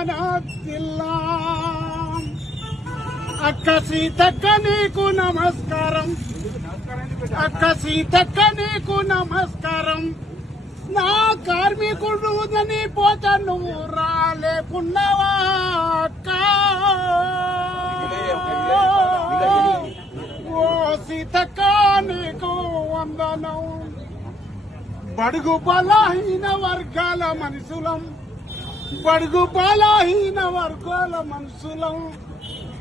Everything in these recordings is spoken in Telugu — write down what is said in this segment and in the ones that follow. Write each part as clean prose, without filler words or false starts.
మన జిల్లా. అక్క సీతక్క నీకు నమస్కారం, అక్క సీతక్క నీకు నమస్కారం. నా కార్మికుడు అని పోత నువ్వు రాలేకున్నావా అక్క? ఓ సీతక్క నీకు వందనం. బడుగు బలహీన వర్గాల మనుషులం, బడుగు బలహీన వర్గాల మనుషులం.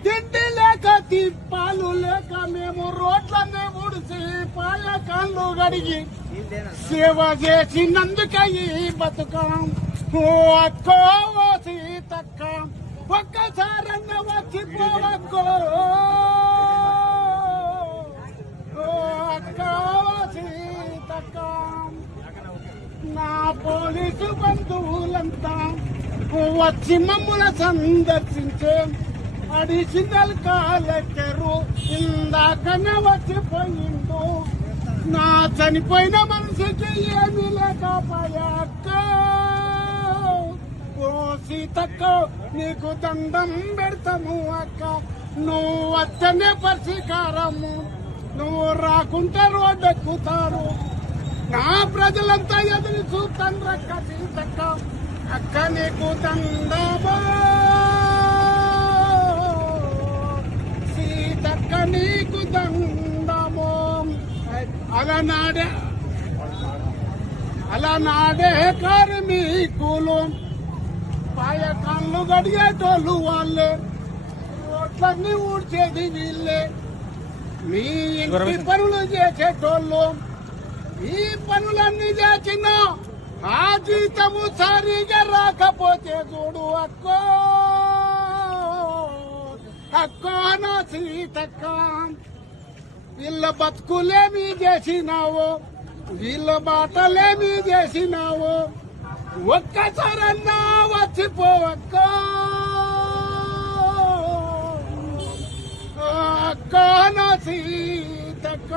తిండి లేక తిప్పాలు లేక మేము రోడ్లనే ఊడిసి పాలకాళ్ళు గడిగి సేవ చేసినందుకే ఈ బతుకం. ఓ అక్కో ఓ సీతక్క ఒక్కసారన్న వచ్చిపోవక్కో. ఓ అక్క ఓ సీతక్క నా పోలీసు బంధువులంతా వచ్చి మమ్ముల సందర్శించే అడిషనల్ కలెక్టరు ఇందాకనే వచ్చిపోయిండు. నా చనిపోయిన మనిషికి ఏమీ లేకపోయాక. ఓ సీతక్క నీకు దండం పెడతాము అక్క. నువ్వు వచ్చనే పరిష్కారము, నువ్వు రాకుంటే రోడ్డెక్కుతారు. నా ప్రజలంతా ఎదురు చూస్తాను రక్క సీతక్క. అక్క నీకు దండమా సీతక్క నీకు దండమో. అలనాడే కార్మికులు పాయ కళ్ళు గడిగేటోళ్ళు వాళ్ళే, రోడ్లన్నీ ఊడ్చేది వీళ్ళే. మీ ఇంటి పనులు చేసేటోళ్ళు ఈ పనులన్నీ చేసిన ఆ జీతము సరిగా రాకపోతే చూడు అక్కో అక్కో నా సీతక్క. వీళ్ళ బతుకులేమి చేసినావో, వీళ్ళ బాటలేమి చేసినావో, ఒక్కసారన్నా వచ్చిపోవక్క. అక్క నా సీతక్క.